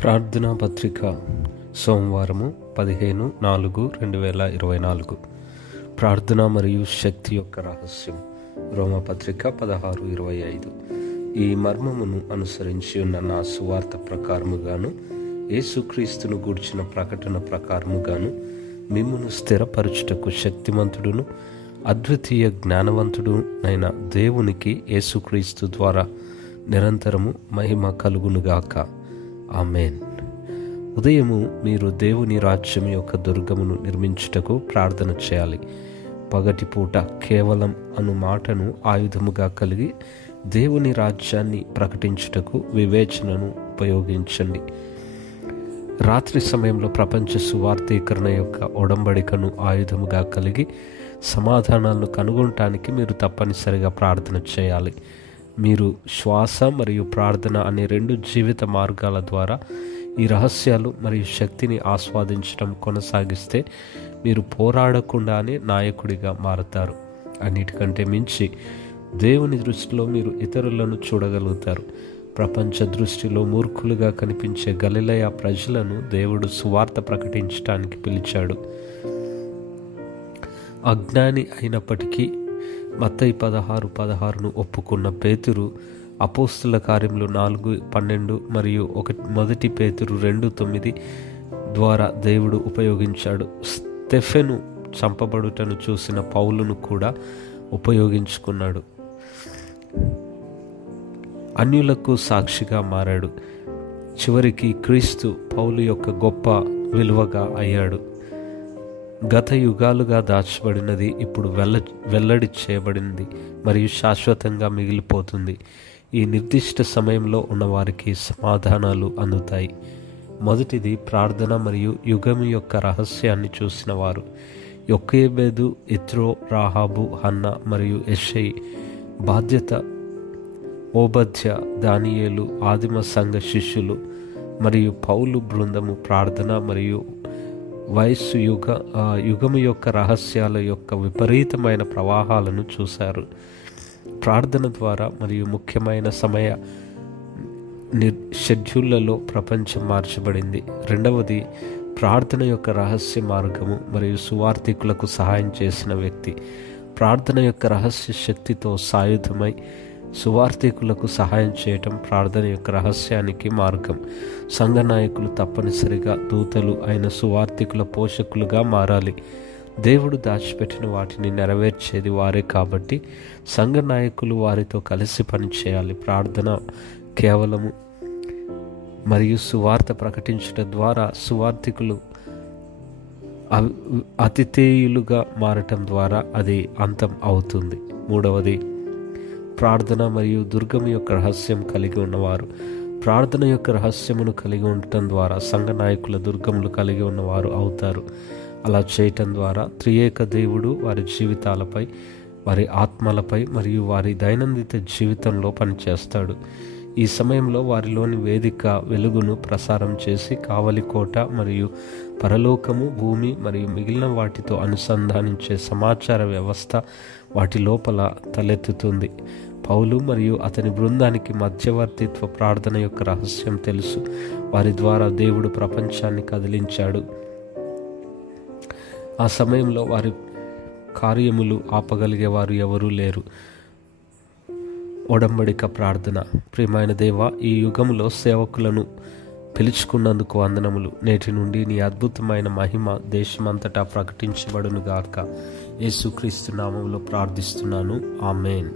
ప్రార్థనా పత్రిక సోమవారము 15/4/2024. ప్రార్థన మరియు శక్తి యొక్క రహస్యం. రోమపత్రిక 16:25. ఈ మర్మమును అనుసరించి ఉన్న నా సువార్త ప్రకారముగాను యేసుక్రీస్తును గూర్చిన ప్రకటన ప్రకారముగాను మిమ్మును స్థిరపరచుటకు శక్తిమంతుడును అద్వితీయ జ్ఞానవంతుడునైన దేవునికి యేసుక్రీస్తు ద్వారా నిరంతరము మహిమ కలుగునుగాక. ఆమేన్. ఉదయము మీరు దేవుని రాజ్యం యొక్క దుర్గమును నిర్మించుటకు ప్రార్థన చేయాలి. పగటిపూట కేవలం అను మాటను ఆయుధముగా కలిగి దేవుని రాజ్యాన్ని ప్రకటించుటకు వివేచనను ఉపయోగించండి. రాత్రి సమయంలో ప్రపంచ సువార్తీకరణ యొక్క ఒడంబడికను ఆయుధముగా కలిగి సమాధానాలను కనుగొనటానికి మీరు తప్పనిసరిగా ప్రార్థన చేయాలి. మీరు శ్వాస మరియు ప్రార్థన అనే రెండు జీవిత మార్గాల ద్వారా ఈ రహస్యాలు మరియు శక్తిని ఆస్వాదించడం కొనసాగిస్తే మీరు పోరాడకుండానే నాయకుడిగా మారతారు. అన్నిటికంటే మించి దేవుని దృష్టిలో మీరు ఇతరులను చూడగలుగుతారు. ప్రపంచ దృష్టిలో మూర్ఖులుగా కనిపించే గలిలయ ప్రజలను దేవుడు సువార్త ప్రకటించడానికి పిలిచాడు. అజ్ఞాని అయినప్పటికీ మత్తయి 16:16 ఒప్పుకున్న పేతురు అపోస్తుల కార్యములు 4:12 మరియు 1 పేతురు 2:9 ద్వారా దేవుడు ఉపయోగించాడు. స్టెఫెను చంపబడుటను చూసిన పౌలును కూడా ఉపయోగించుకున్నాడు. అన్యులకు సాక్షిగా మారాడు. చివరికి క్రీస్తు పౌలు యొక్క గొప్ప విలువగా అయ్యాడు. గత యుగాలుగా దాచబడినది ఇప్పుడు వెల్లడి చేయబడింది మరియు శాశ్వతంగా మిగిలిపోతుంది. ఈ నిర్దిష్ట సమయంలో ఉన్నవారికి సమాధానాలు అందుతాయి. మొదటిది ప్రార్థన మరియు యుగము యొక్క రహస్యాన్ని చూసిన వారు. యొకేబెదు, ఇత్రో, రాహాబు, హన్న మరియు యెషై బాధ్యత ఓబద్య, దానియేలు, ఆదిమ సంఘ శిష్యులు మరియు పౌలు బృందము ప్రార్థన మరియు వయస్సు యుగము యొక్క రహస్యాల యొక్క విపరీతమైన ప్రవాహాలను చూశారు. ప్రార్థన ద్వారా మరియు ముఖ్యమైన సమయ షెడ్యూళ్లలో ప్రపంచం మార్చబడింది. రెండవది ప్రార్థన యొక్క రహస్య మార్గము మరియు సువార్థికులకు సహాయం చేసిన వ్యక్తి. ప్రార్థన యొక్క రహస్య శక్తితో సాయుధమై సువార్థికులకు సహాయం చేయటం ప్రార్థన యొక్క రహస్యానికి మార్గం. సంఘ నాయకులు తప్పనిసరిగా దూతలు అయిన సువార్థికుల పోషకులుగా మారాలి. దేవుడు దాచిపెట్టిన వాటిని నెరవేర్చేది వారే కాబట్టి సంఘ నాయకులు వారితో కలిసి పనిచేయాలి. ప్రార్థన కేవలము మరియు సువార్త ప్రకటించడం ద్వారా సువార్థికులు అతిథేయులుగా మారటం ద్వారా అది అంతం అవుతుంది. మూడవది ప్రార్థన మరియు దుర్గము యొక్క రహస్యం కలిగి ఉన్నవారు. ప్రార్థన యొక్క రహస్యమును కలిగి ఉండటం ద్వారా సంఘ నాయకుల దుర్గములు కలిగి ఉన్నవారు అవుతారు. అలా చేయటం ద్వారా త్రియేక దేవుడు వారి జీవితాలపై, వారి ఆత్మలపై మరియు వారి దైనందిన జీవితంలో పనిచేస్తాడు. ఈ సమయంలో వారిలోని వేదిక వెలుగును ప్రసారం చేసి కావలికోట మరియు పరలోకము, భూమి మరియు మిగిలిన వాటితో అనుసంధానించే సమాచార వ్యవస్థ వాటి లోపల తలెత్తుతుంది. పౌలు మరియు అతని బృందానికి మధ్యవర్తిత్వ ప్రార్థన యొక్క రహస్యం తెలుసు. వారి ద్వారా దేవుడు ప్రపంచాన్ని కదిలించాడు. ఆ సమయంలో వారి కార్యములు ఆపగలిగే వారు ఎవరూ లేరు. ఒడంబడిక ప్రార్థన. ప్రియమైన దేవా, ఈ యుగంలో సేవకులను పిలుచుకున్నందుకు వందనములు. నేటి నుండి నీ అద్భుతమైన మహిమ దేశమంతటా ప్రకటించబడునుగాక. యేసుక్రీస్తు నామములో ప్రార్థిస్తున్నాను. ఆమేన్.